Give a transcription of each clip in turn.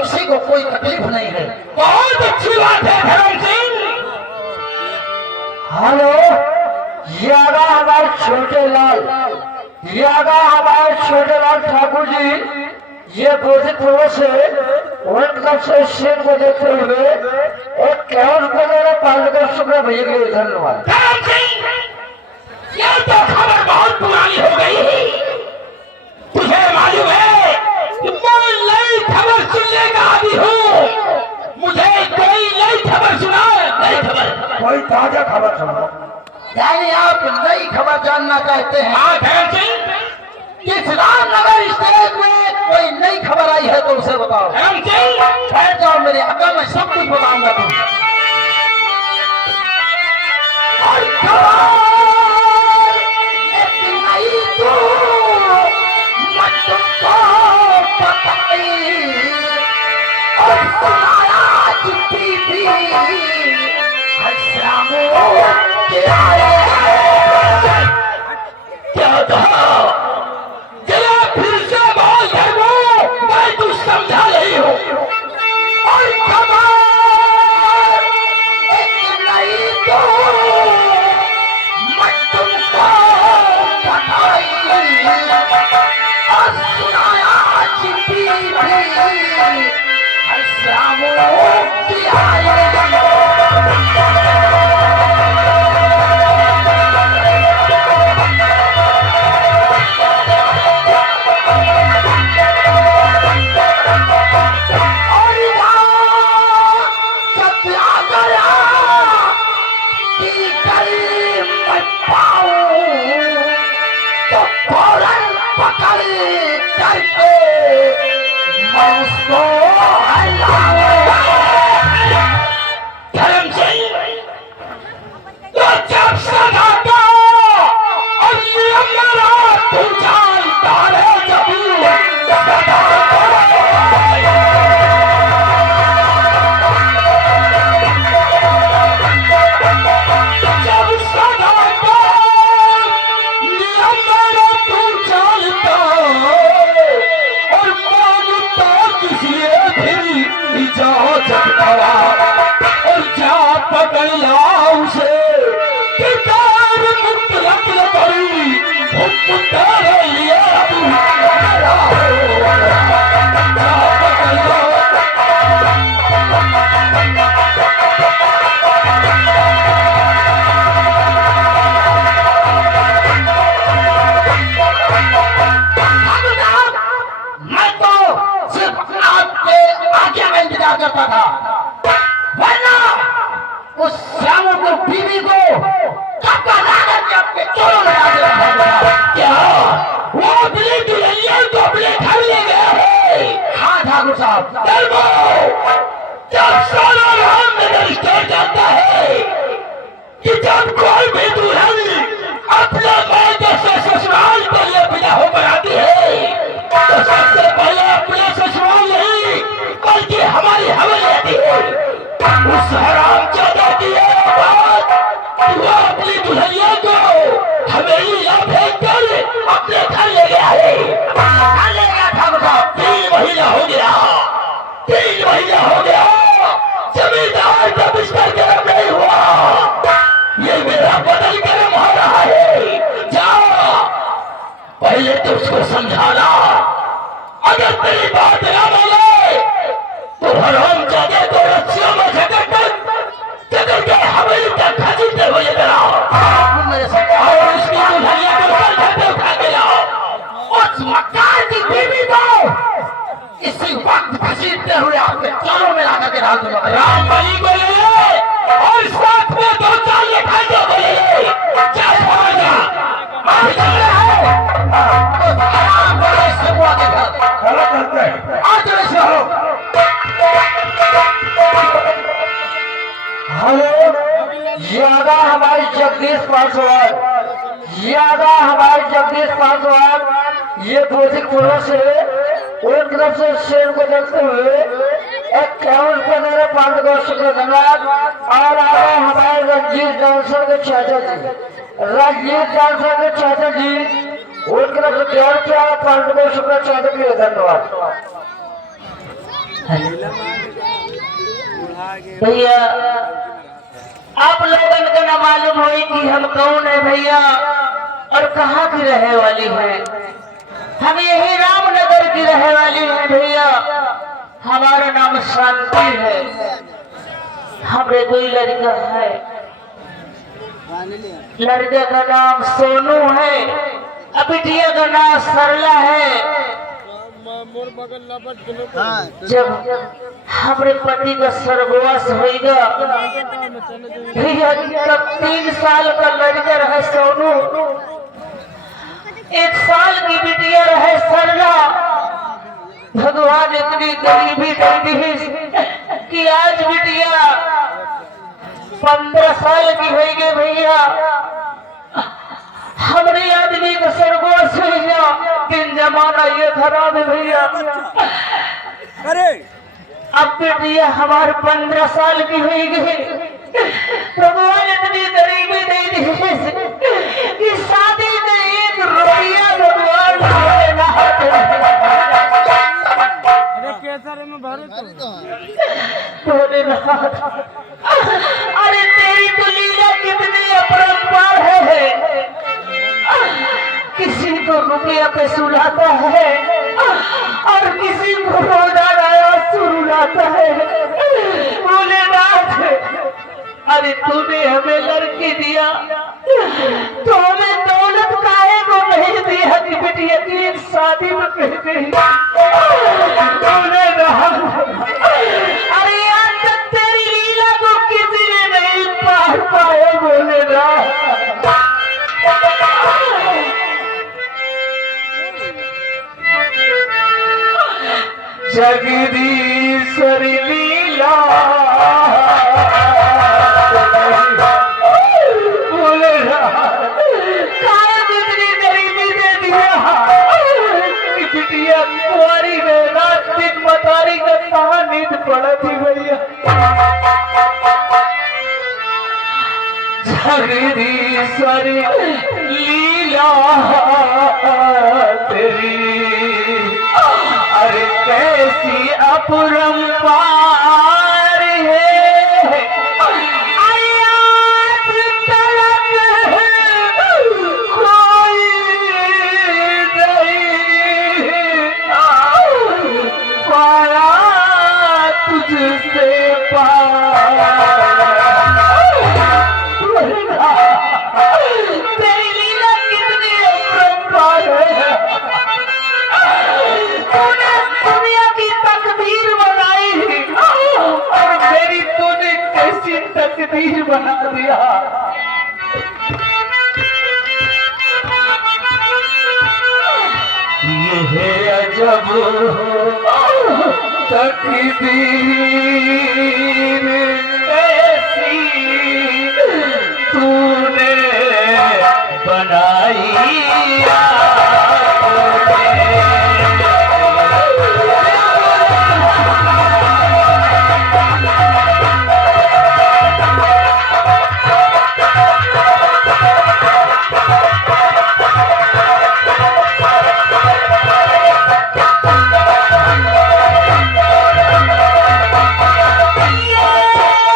किसी को कोई तकलीफ नहीं है। बहुत अच्छी बात है धर्म सिंह। हेलो, यागा हमारे छोटे लाल, यागा हमारे छोटे लाल ठाकुर जी, ये बोधिपुर से मतलब से शेर को देखते हुए एक कैश को मेरा पालकर शुक्र भैया के लिए धन्यवाद। धर्म सिंह, ये तो खबर बहुत पुरानी हो गई है। तुझे मालूम है कि मैं नई खबर सुनने का आदी हूँ। मुझे कोई नई खबर सुना, नई खबर, कोई ताजा खबर सुनाओ। यानी आप नई खबर जानना चाहते हैं? हाँ धर्म सिंह, किस रामनगर स्टेट में कोई नई खबर आई है तो उसे बताओ। धर्म सिंह, बैठ जाओ मेरे आगे, मैं सब कुछ बताऊंगा तुमसे। और खबर एक नई तो मैं तुमको बताई और सुनाया चिट्ठी भी हर शामों के आए। क्या कहा? जरा फिर से बोल धर्मो, मैं कुछ समझा नहीं हूँ। और खबर एक नई तो मैं तुमको बताई और सुनाया चिट्ठी भी हर शामों की आए। धर्म सिंह, तो जब सदा का और नियम मेरा तू जानता है, जब सदा जब सदा का नियम मेरा तू जानता और मांगता किसी भी इजाजत दवा और जा पकड़िया उसे कि कार मुतलक करी हुक्म तेरे लिए तू मेरा हो। जा पकड़िया मैं तो सिर्फ आपके आज्ञा का इंतजार करता था, वरना उस श्यामों को बीवी को कपड़ा लाकर के आपके चोरों में डाल दिया। क्या वो अपनी दुल्हनिया को अपने घर ले गया है? हाँ ठाकुर साहब, धर्मो, जब सारा राम में रिश्ता जाता है कि जब कोई भी दुल्हन अपने मायके से ससुराल के लिए विदा होकर आती है तो सबसे पहले अपने ससुराल नहीं बल्कि हमारी हवेली आती है। उस हरामजादा की ये बात कि वो अपनी दुल्हनिया को हवेली ना भेज कर अपने घर ले गया है। घर ले गया ठाकुर साहब। 3 महीना हो गया, 3 महीना हो गया, जमींदार का बिस्तर गर्म नहीं हुआ। ये मेरा बदल गर्म हो रहा है। जा पहले तो उसको समझाना, अगर तेरी बात ना माने तो हरामजादे को रस्सियों में जकड़ के हवेली तक खींचते हुए लेकर आओ मेरे साथ और उसकी दुल्हनिया हेलो, यादा हमारे जगदीश पासवान, यादा हमारे जगदीश पासवान ये भौतिक पुरों से एक तरफ से शेर को देखते हुए 51 शुक्र धन्यवाद। और आगे हमारे रंजीत डांसर के चाचा जी, रंजीत डांसर के चाचा जी उनकी तरफ से 5 शुक्र चाचा के लिए धन्यवाद। भैया आप लोगों को न मालूम हुई कि हम कौन है भैया और कहाँ की रहने वाली है। हम यही रामनगर की रहने वाली है भैया। हमारा नाम शांति है। हमारे कोई लड़का है, लड़के का नाम सोनू है, बिटिया का नाम सरला है। जब हमारे पति का सर्ववास होगा भैया, तब 3 साल का लड़का रहे सोनू, 1 साल की बिटिया रहे सरला। भगवान इतनी गरीबी दे दी कि आज बिटिया 15 साल की हो गई भैया। हमारे आदमी का सर्वोस भैया, दिन जमाना ये खराब है भैया। अरे अब बेटिया हमारे 15 साल की हुई गई। भगवान इतनी गरीबी दे दी कि शादी में 1 रुपया भगवान अरे तेरी तो लीला कितनी अपरंपार है। किसी को रुपया पे सुलाता है और किसी को रोजाना सुलाता है। बोले नाथ, अरे तूने हमें लड़की दिया तो हमें दौलत काहे को नहीं दिया कि बेटिया की एक शादी में कह गई। बोले नाथ, अरे आज तक तेरी लीला को किसी ने नहीं पार पाया। बोले नाथ, जगदीश्वर लीला बोले इतनी गरीबी दे दिया कि बिटिया कुंवारी में रात दिन मतारी का कहाँ नींद पड़ा थी भैया। जगदीश्वर लीला तेरी, अरे कैसी अपरंपार है। आज तलक कोई नहीं पाया तुझसे तेरी लीला कितनी अपरंपार है। तूने दुनिया की तकदीर बनाई और मेरी तूने कैसी तकदीर बना दिया। ये है अजब तकदीर कैसी तूने बनाई। Yeah!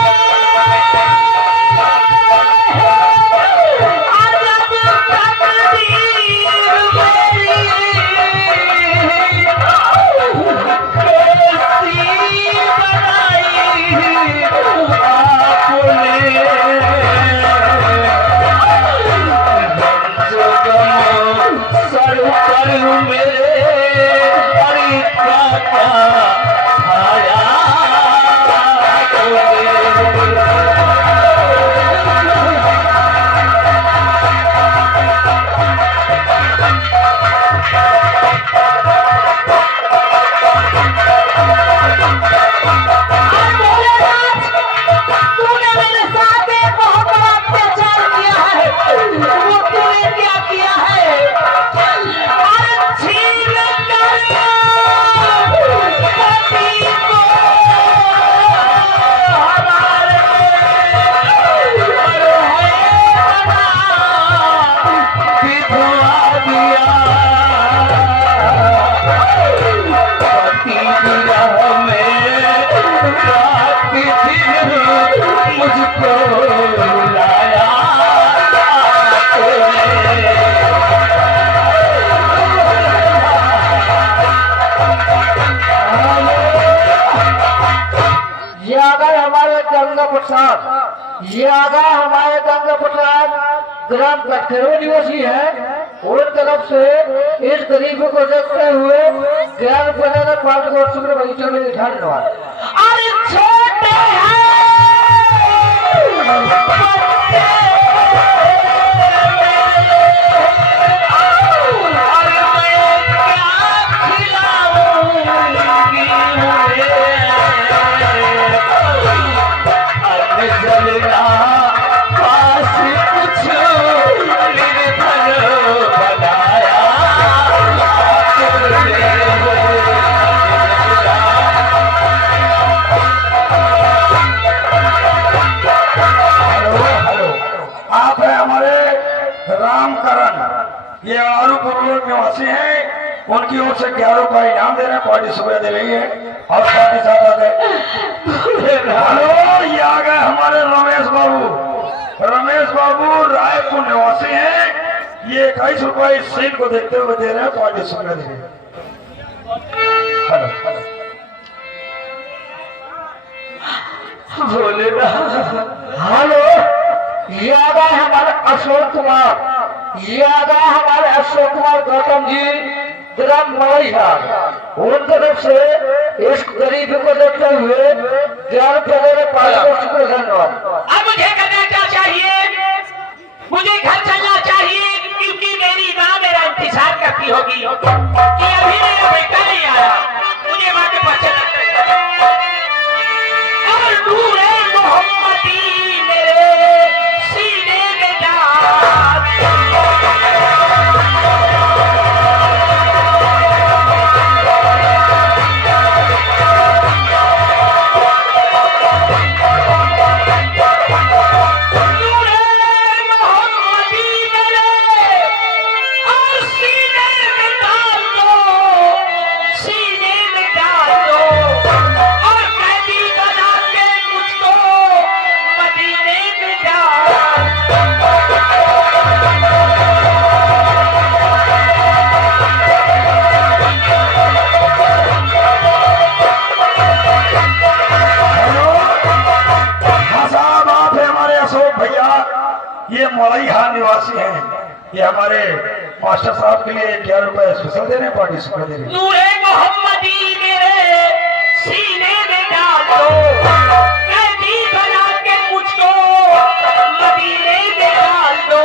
समाचार। ये आगा हमारे गंगा प्रसाद ग्राम कटखेरो निवासी है, उन तरफ से इस गरीब को देखते हुए 11 वर्ष में वही चले। धन्यवाद। अरे छोटे हैं रामकरण, ये आरूपुर निवासी हैं। उनकी ओर से 11 का इनाम दे रहे हैं, पार्टी सुबह दे रही है। और साथ ही साथ आ गए हेलो, ये आ गए हमारे रमेश बाबू। रमेश बाबू रायपुर निवासी हैं। ये 21 रुपए इस सीट को देखते हुए दे रहे हैं, पार्टी सुबह दे रही है। हेलो बोले हेलो, ये आ गए हमारे अशोक कुमार। ये आ गए हमारे अशोक कुमार गौतम जी ग्राम मलैहार। उन तरफ से इस गरीब को देखते हुए 11 को धन्यवाद। अब मुझे करना क्या चाहिए? मुझे घर चलना चाहिए, क्योंकि मेरी माँ मेरा इंतजार करती होगी कि अभी मेरा बेटा नहीं आया। मुझे माँ के पास चलना चाहिए। और नूरे मोहम्मदी मेरे सीने में डाल। ये मलैहार निवासी हैं। ये हमारे मास्टर साहब के लिए 11 रुपए स्पेशल दे रहे हैं, पार्टी सुबह दे रहे हैं। नूरे मोहम्मदी मेरे सीने में डाल दो, कैदी बना के मुझको मदीने में डाल दो।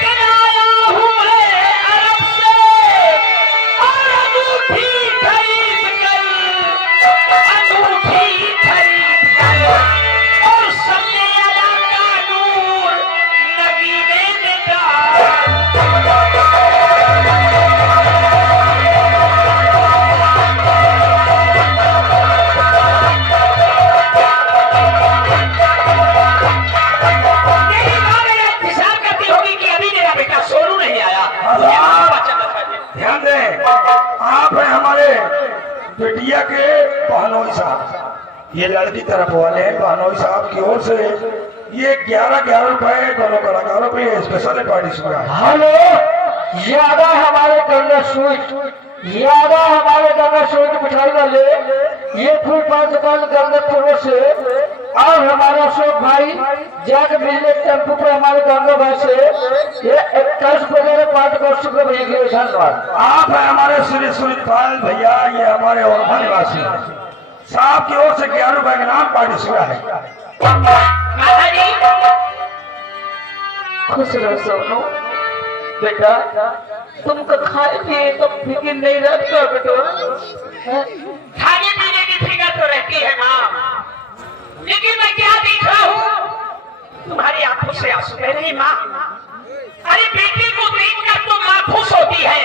किराया हूँ मैं अरब से और अंगूठी खरीद कर और सल्ले अला का नूर नगीने में डाल। मेरी माँ मेरा इंतजार करती होगी कि अभी मेरा बेटा सोनू नहीं आया। ध्यान दें, आप हैं हमारे बेटिया के बहनोई साहब। ये लड़की तरफ वाले हैं, बहनोई साहब की ओर से ये 11 रुपए दोनों कलाकारों पे स्पेशल पार्टी सुना। हेलो, ये आ गए हमारे गंगा स्वीट। ये आ गए हमारे गंगा स्वीट मिठाई वाले। ये फूल पान दुकान गंगापुर से और हमारा अशोक भाई जाके बिजली टेम्पो पे हमारे गंगा भाई से ये 21 वगैरह 5 वर्ष को भेजिए। धन्यवाद। आप हैं हमारे श्री सुरपाल भैया, ये हमारे और निवासी साहब की ओर से 11 रुपए के नाम पार्टी सुना है। माता जी खुश रहो सोनू। बेटा तुमको खाए पिए तो फिक्र नहीं रहता बेटा। खाने पीने की फिक्र तो रहती है माँ, लेकिन मैं क्या देख रहा हूँ? तुम्हारी आंखों से आंसू बह रहे माँ। अरे बेटी को देखकर तो माँ खुश होती है,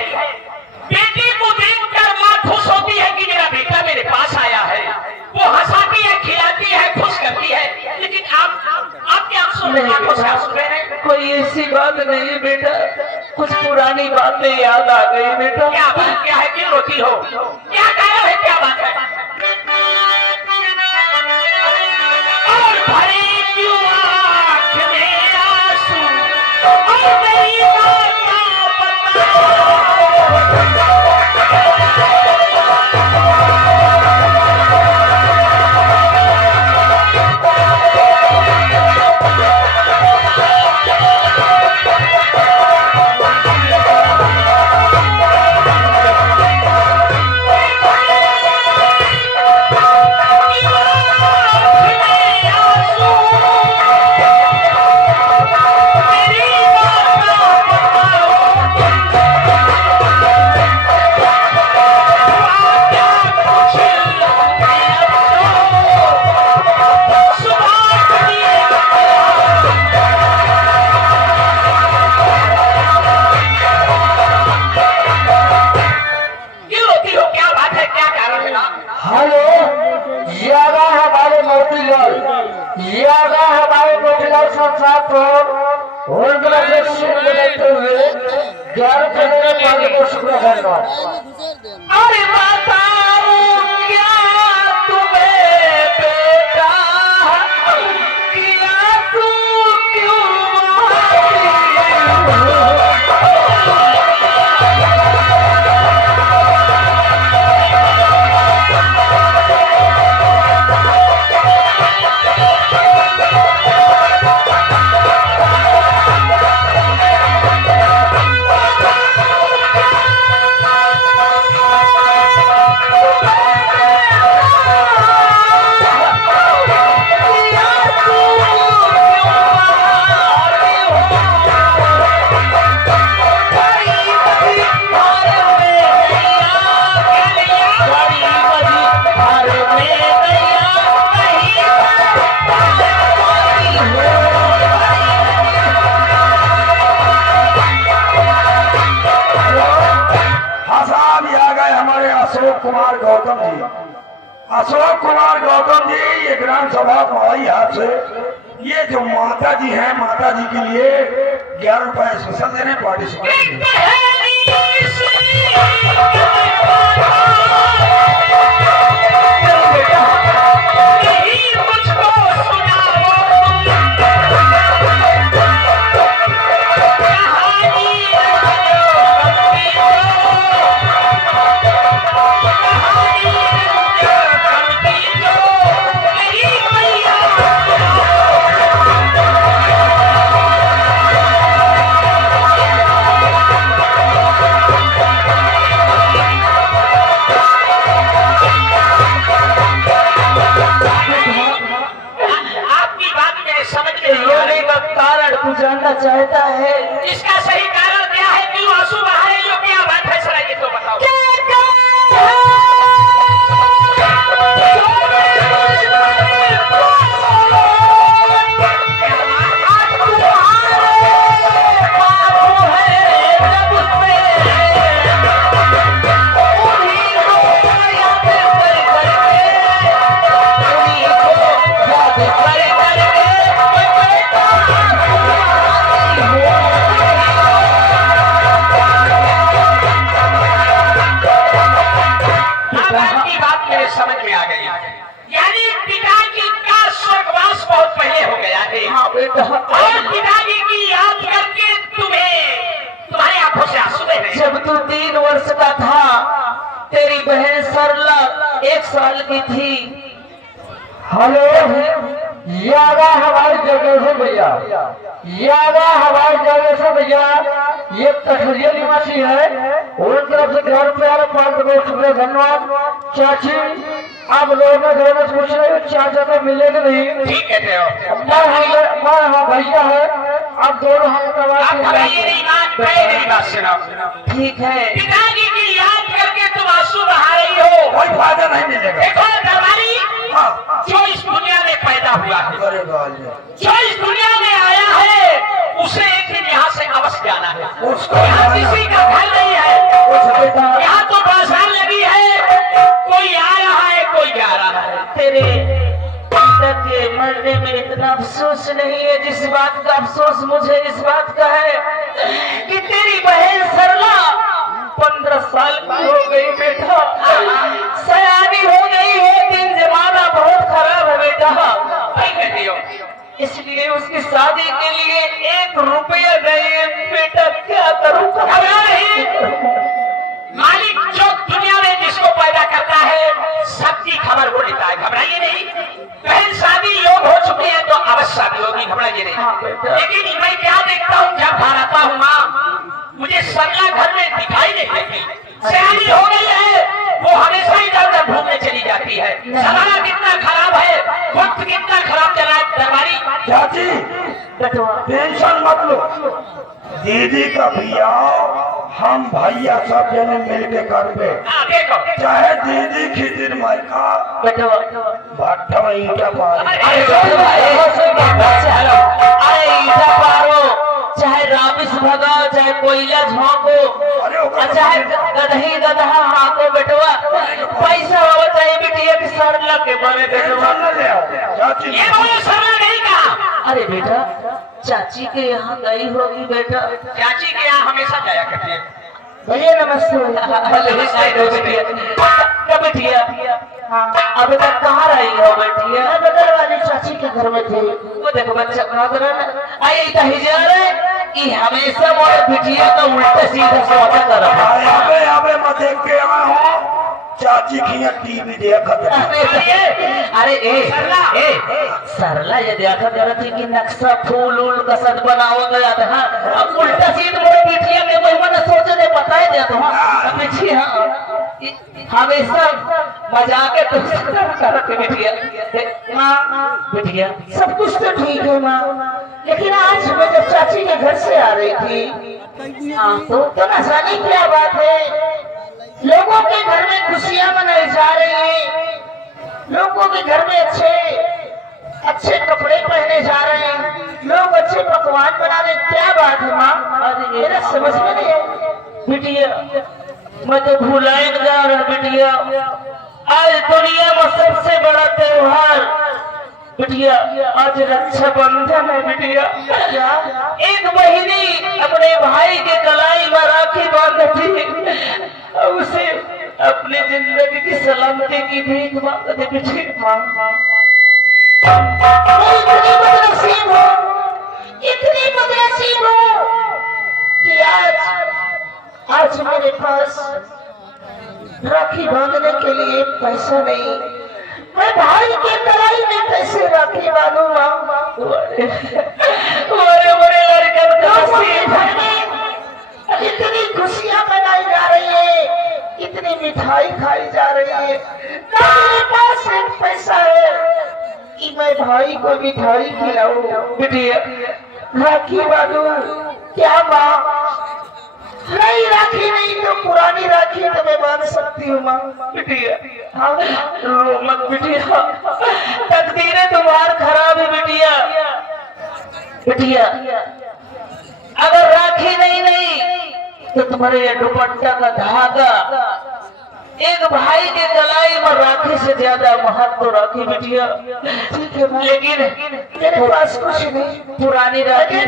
बेटी को देखकर माँ खुश होती है कि मेरा बेटा मेरे पास आया है। वो हंसाती है, खिलाती है, खुश करती है। लेकिन आपके आंखों से आंसू बह रहे हैं। कोई ऐसी बात नहीं है बेटा, कुछ पुरानी बातें याद आ गई बेटा। क्या बात क्या है? क्यों रोती हो? क्या कारण है? क्या बात है? और भरे क्यों आँख में आंसू और मेरी बात ना बताओ। छोटेलाल साहब को और तरफ से शेर को देखते हुए 11 फरवरी 5 को शुक्र धन्यवाद। अरे बताओ क्या तुम्हें बेटा किया तू क्यों कुमार गौतम जी, अशोक कुमार गौतम जी, ये ग्राम सभा हमारी हाथ से ये जो माता जी हैं, माता जी के लिए 11 रुपए स्पेशल देने पार्टिसिपेट। जानना चाहता है इसका सही कारण क्या है, क्यों आंसू बहा रहे हो, क्या बात है, सर ये तो बताओ। समझ में आ गई, यानी पिताजी का स्वर्गवास बहुत पहले हो गया है। हाँ बेटा, और पिताजी की याद करके तुम्हारे आंखों से आंसू बह रहे। जब तू 3 वर्ष का था, तेरी बहन सरला 1 साल की थी। हेलो, यागा हमारी जगह से भैया, यागा हमारी जगह से भैया, ये कठरिया निवासी है, उन तरफ से 11 रुपया 5 रुपये धन्यवाद। चाची आप लोग घर में पूछ रहे हो चाचा तो मिलेगा नहीं, ठीक कहते हो, हाँ भैया है, अब दोनों हम बात सुनाओ। ठीक है, पिताजी की याद करके तुम आंसू बहा रही हो, कोई फायदा नहीं मिलेगा। देखो दरबारी, जो इस दुनिया में पैदा हुआ है, जो इस दुनिया में आया है, उसे एक दिन यहाँ से अवश्य जाना है। यहाँ किसी का घर नहीं है, यहाँ तो बाजार लगी है, कोई आ रहा है कोई जा रहा है। तेरे पिता के मरने में इतना अफसोस नहीं है, जिस बात का अफसोस मुझे इस बात का है कि तेरी बहन सरला 15 साल की हो गई बेटा, सयानी हो गई है, दिन जमाना बहुत खराब है बेटा। कहती हो, इसलिए उसकी शादी के लिए 1 रुपया नहीं है बेटा, क्या करूँ? मालिक जो दुनिया में जिसको पैदा करता है सबकी खबर वो लेता है, घबराइए नहीं। बहन शादी योग हो चुकी है तो अवश्य शादी होगी, घबराइए नहीं। लेकिन मैं क्या देखता हूँ, जब घर आता हूँ माँ, मुझे सरला घर में दिखाई नहीं देती। सयानी हो गई है, वो हमेशा इधर उधर घूमने चली जाती है। जमाना कितना खराब है, वक्त कितना खराब चला है दरबारी। चाची टेंशन मत लो, दीदी का बियाह हम भैया सब जने मिल के करबे। देखो चाहे दीदी खिदिर मायका भट्टा में ईटा पार, चाहे राबिस भगाओ, चाहे कोयला झोंको, चाहे गधही गधा हाको बेटवा, पैसा हो चाहे बिटिया की सरला के बने बेटवा। चाची ये बोलो सरला नहीं कहा अरे बेटा चाची के यहाँ गई होगी बेटा। चाची के यहाँ हमेशा जाया करती है। भैया नमस्ते। बेटिया अभी तक कहाँ रही हो बेटिया? मैं बगल वाली चाची के घर में थी। वो देखो बच्चा आई कि हमेशा वो बिटिया का उल्टा सीधा सोचा कर रहा है। अबे मैं देख के आया हूँ चाची की टीवी देखत अरे सरला ये देखा कर थी कि नक्शा फूल उल कसद बनाओ गया था। अब उल्टा सीध मोड़ बिटिया में वही मैंने सोचे दे पता ही दे तो बिटिया हमेशा मजाक है तो बिटिया माँ बिटिया सब कुछ तो ठीक है माँ, लेकिन आज मैं जब चाची के घर से आ रही थी तो न जाने क्या बात है, लोगों के घर में खुशियां मनाई जा रही हैं, लोगों के घर में अच्छे कपड़े पहने जा रहे हैं, लोग अच्छे पकवान बना रहे हैं। क्या बात है माँ? मेरा समझ में नहीं है बिटिया। मैं तो भुलाए जा रहा बिटिया। आज दुनिया में सबसे बड़ा त्योहार बिटिया आज रक्षाबंधन है बिटिया। एक बहिनी अपने भाई के कलाई में राखी बांधती और उसे अपनी जिंदगी की सलामती की भीख मांगती बिटिया। इतनी बदनसीब हो कि आज मेरे पास राखी बांधने के लिए पैसा नहीं, मैं भाई के कलाई में कैसे राखी बांधूंगा? इतनी खुशियां मनाई जा रही है, इतनी मिठाई खाई जा रही है, ना मेरे पास एक पैसा है कि मैं भाई को मिठाई खिलाऊं बिटिया, राखी बांधू। क्या माँ नई राखी नहीं तो पुरानी राखी तो मैं बांध सकती हूँ माँ बिटिया। हाँ रो मत बिटिया, तकदीरें तुम्हार खराब है बिटिया। बिटिया अगर राखी नहीं तो तुम्हारे ये दुपट्टा का धागा एक भाई के कलाई में राखी से ज्यादा महत्व राखी बिटिया। ठीक है लेकिन मेरे पास कुछ नहीं, पुरानी राखी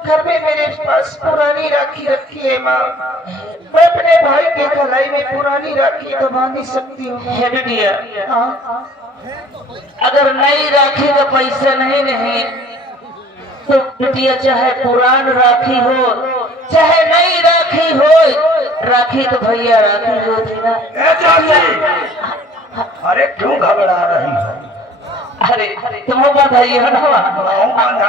घर में मेरे पास पुरानी राखी रखी है माँ, मैं अपने भाई के कलाई में पुरानी राखी तो बांध सकती हूँ बिटिया। अगर नई राखी का पैसा नहीं तो बिटिया चाहे पुरान राखी हो चाहे नई राखी हो, राखी तो भैया राखी होती ना। अरे क्यों घबरा रही हो? अरे तुम बताइए ना।